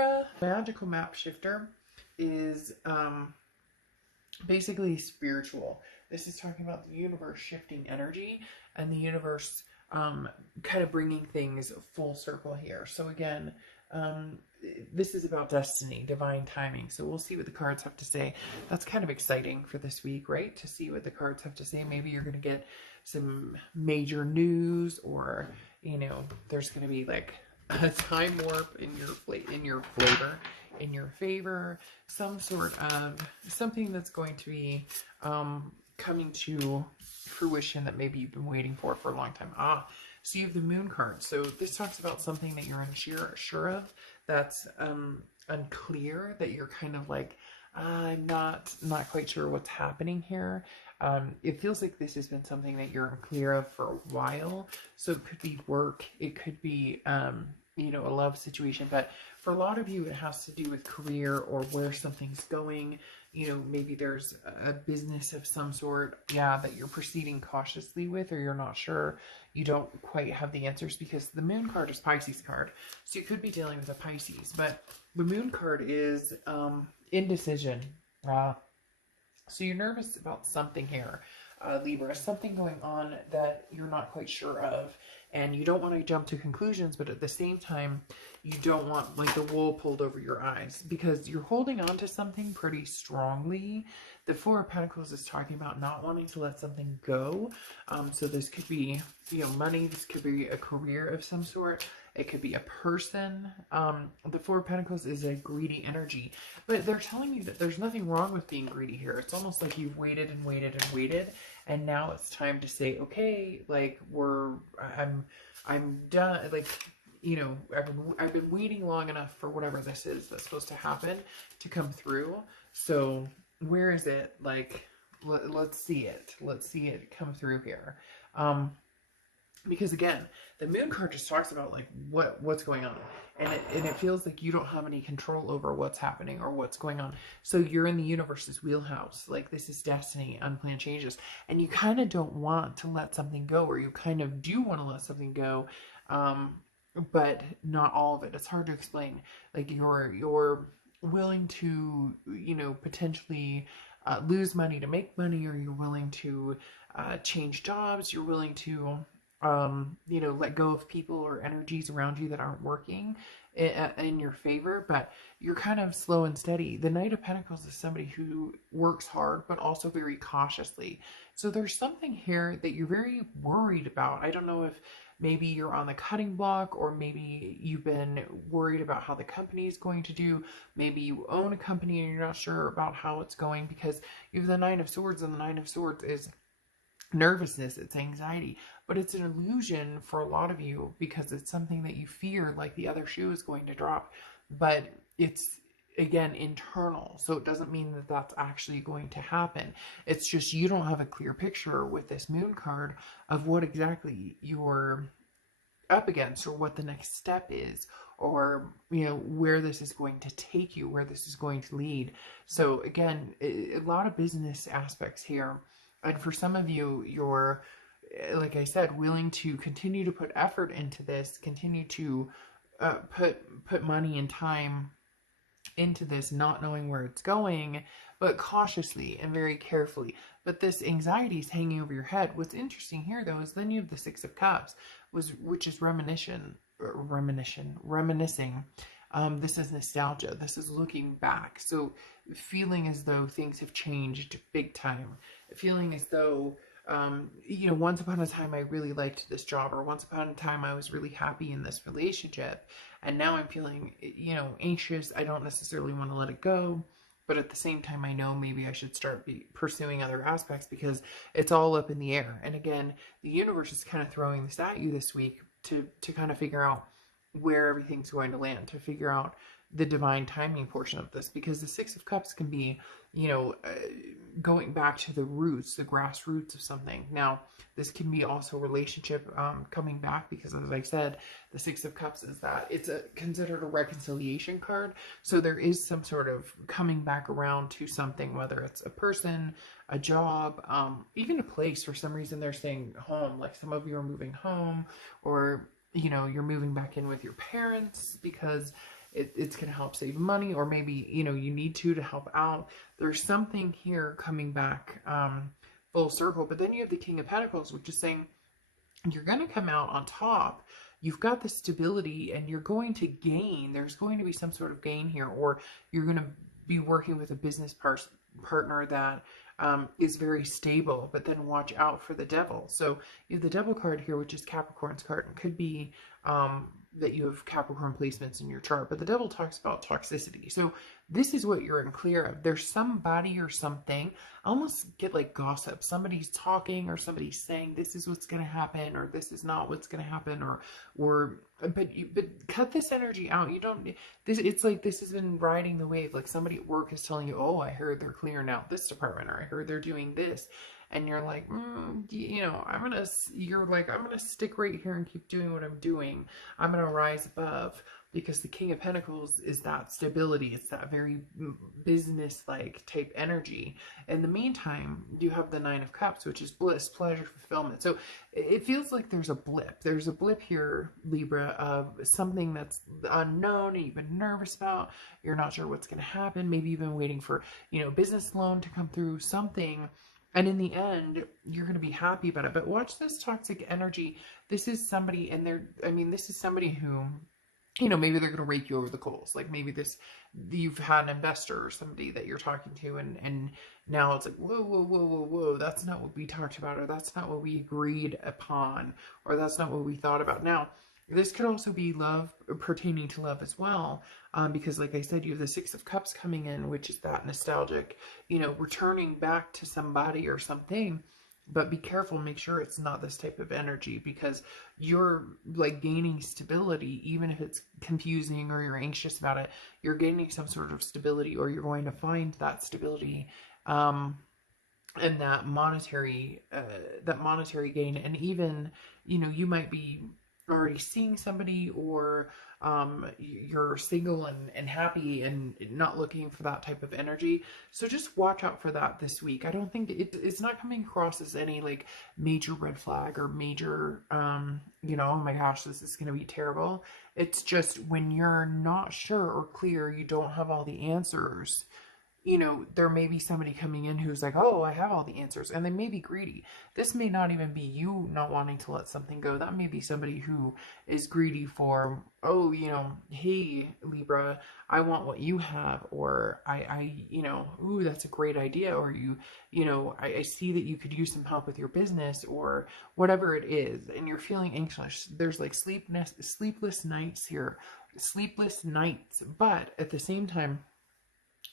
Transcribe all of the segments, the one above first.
Libra. Magical map shifter is basically spiritual. This is talking about the universe shifting energy and the universe kind of bringing things full circle here. So again, this is about destiny, divine timing. So we'll see what the cards have to say. That's kind of exciting for this week, right? To see what the cards have to say. Maybe you're going to get some major news, or, you know, there's going to be like a time warp in your favor, some sort of something that's going to be coming to fruition that maybe you've been waiting for a long time. So you have the Moon card. So this talks about something that you're unsure of, that's unclear, that you're kind of like, I'm not quite sure what's happening here. It feels like this has been something that you're unclear of for a while. So it could be work, it could be you know, a love situation, but for a lot of you, it has to do with career or where something's going. You know, maybe there's a business of some sort, that you're proceeding cautiously with, or you're not sure. You don't quite have the answers, because the Moon card is Pisces card. So you could be dealing with a Pisces, but the Moon card is indecision. So you're nervous about something here, Libra, something going on that you're not quite sure of. And you don't want to jump to conclusions, but at the same time, you don't want like the wool pulled over your eyes, because you're holding on to something pretty strongly. The Four of Pentacles is talking about not wanting to let something go. So this could be, you know, money. This could be a career of some sort. It could be a person. The Four of Pentacles is a greedy energy, but they're telling you that there's nothing wrong with being greedy here. It's almost like you've waited and waited and waited, and now it's time to say, okay, like I'm done. Like, you know, I've been waiting long enough for whatever this is that's supposed to happen to come through. So where is it? Like, let's see it. Let's see it come through here. Because again, the Moon card just talks about like what's going on, and it feels like you don't have any control over what's happening or what's going on. So you're in the universe's wheelhouse. Like, this is destiny, unplanned changes, and you kind of don't want to let something go, or you kind of do want to let something go, but not all of it. It's hard to explain. Like, you're willing to, you know, potentially lose money to make money, or you're willing to change jobs. You're willing to you know, let go of people or energies around you that aren't working in your favor, but you're kind of slow and steady. The Knight of Pentacles is somebody who works hard, but also very cautiously. So there's something here that you're very worried about. I don't know if maybe you're on the cutting block, or maybe you've been worried about how the company is going to do. Maybe you own a company and you're not sure about how it's going, because you have the Nine of Swords, and the Nine of Swords is nervousness, it's anxiety, but it's an illusion for a lot of you, because it's something that you fear, like the other shoe is going to drop, but it's, again, internal. So it doesn't mean that that's actually going to happen. It's just you don't have a clear picture with this Moon card of what exactly you're up against, or what the next step is, or, you know, where this is going to take you, where this is going to lead. So again, a lot of business aspects here. And for some of you, you're, like I said, willing to continue to put effort into this, continue to put money and time into this, not knowing where it's going, but cautiously and very carefully. But this anxiety is hanging over your head. What's interesting here, though, is then you have the Six of Cups, which is reminiscing. This is nostalgia. This is looking back. So feeling as though things have changed big time. Feeling as though, you know, once upon a time I really liked this job, or once upon a time I was really happy in this relationship, and now I'm feeling, you know, anxious. I don't necessarily want to let it go, but at the same time I know maybe I should start pursuing other aspects, because it's all up in the air. And again, the universe is kind of throwing this at you this week to kind of figure out where everything's going to land, to figure out the divine timing portion of this, because the Six of Cups can be, you know, going back to the roots, the grassroots of something. Now, this can be also relationship coming back, because as I said, the Six of Cups is that it's considered a reconciliation card. So there is some sort of coming back around to something, whether it's a person, a job, even a place. For some reason, they're saying home, like some of you are moving home, or, you know, you're moving back in with your parents, because it's going to help save money, or maybe, you know, you need to help out. There's something here coming back full circle. But then you have the King of Pentacles, which is saying you're going to come out on top. You've got the stability and you're going to gain. There's going to be some sort of gain here, or you're going to be working with a business partner that is very stable. But then watch out for the devil. So you have the devil card here, which is Capricorn's card. It could be that you have Capricorn placements in your chart, but the devil talks about toxicity. So this is what you're unclear of. There's somebody or something. I almost get like gossip. Somebody's talking, or somebody's saying this is what's going to happen, or this is not what's going to happen, but cut this energy out. You don't, it's like this has been riding the wave. Like somebody at work is telling you, oh, I heard they're clearing out this department, or I heard they're doing this. And you're like, you know, I'm going to stick right here and keep doing what I'm doing. I'm going to rise above, because the King of Pentacles is that stability. It's that very business-like type energy. In the meantime, you have the Nine of Cups, which is bliss, pleasure, fulfillment. So it feels like there's a blip. There's a blip here, Libra, of something that's unknown and you've been nervous about. You're not sure what's going to happen. Maybe you've been waiting for, you know, business loan to come through, something. And in the end, you're going to be happy about it. But watch this toxic energy. This is somebody, and this is somebody who, you know, maybe they're going to rake you over the coals. Like maybe you've had an investor or somebody that you're talking to, and now it's like, whoa, that's not what we talked about, or that's not what we agreed upon, or that's not what we thought about. Now, this could also be love, pertaining to love as well, because like I said, you have the Six of Cups coming in, which is that nostalgic, you know, returning back to somebody or something. But be careful, make sure it's not this type of energy, because you're like gaining stability, even if it's confusing or you're anxious about it, you're gaining some sort of stability, or you're going to find that stability, and that monetary gain. And even, you know, you might be already seeing somebody, or you're single and happy and not looking for that type of energy. So just watch out for that this week. I don't think it's not coming across as any like major red flag or major, you know, oh my gosh, this is going to be terrible. It's just when you're not sure or clear, you don't have all the answers. You know, there may be somebody coming in who's like, oh, I have all the answers, and they may be greedy. This may not even be you not wanting to let something go. That may be somebody who is greedy for, oh, you know, hey, Libra, I want what you have, or you know, ooh, that's a great idea, or you know, I see that you could use some help with your business, or whatever it is, and you're feeling anxious. There's like sleepless nights here, but at the same time,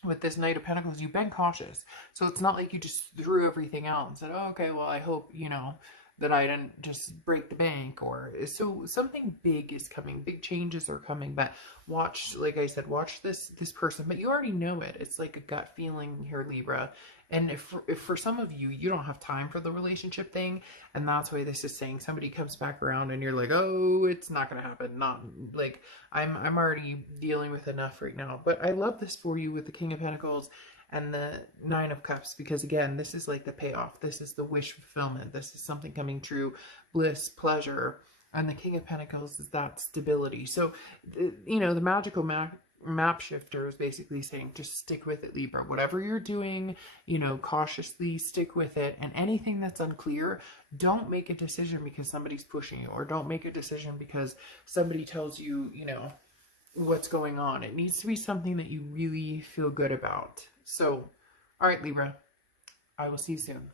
with this Knight of Pentacles, you've been cautious. So it's not like you just threw everything out and said, oh, okay, well, I hope, you know, that I didn't just break the bank. Or so something big is coming. Big changes are coming. But watch, like I said, watch this person. But you already know it. It's like a gut feeling here, Libra. And if for some of you, you don't have time for the relationship thing, and that's why this is saying somebody comes back around and you're like, oh, it's not going to happen. Not like I'm already dealing with enough right now. But I love this for you with the King of Pentacles and the Nine of Cups, because again, this is like the payoff. This is the wish fulfillment. This is something coming true, bliss, pleasure. And the King of Pentacles is that stability. So, you know, the magical map shifter is basically saying, just stick with it, Libra. Whatever you're doing, you know, cautiously stick with it. And anything that's unclear, don't make a decision because somebody's pushing you, or don't make a decision because somebody tells you, you know, what's going on. It needs to be something that you really feel good about. So, all right, Libra, I will see you soon.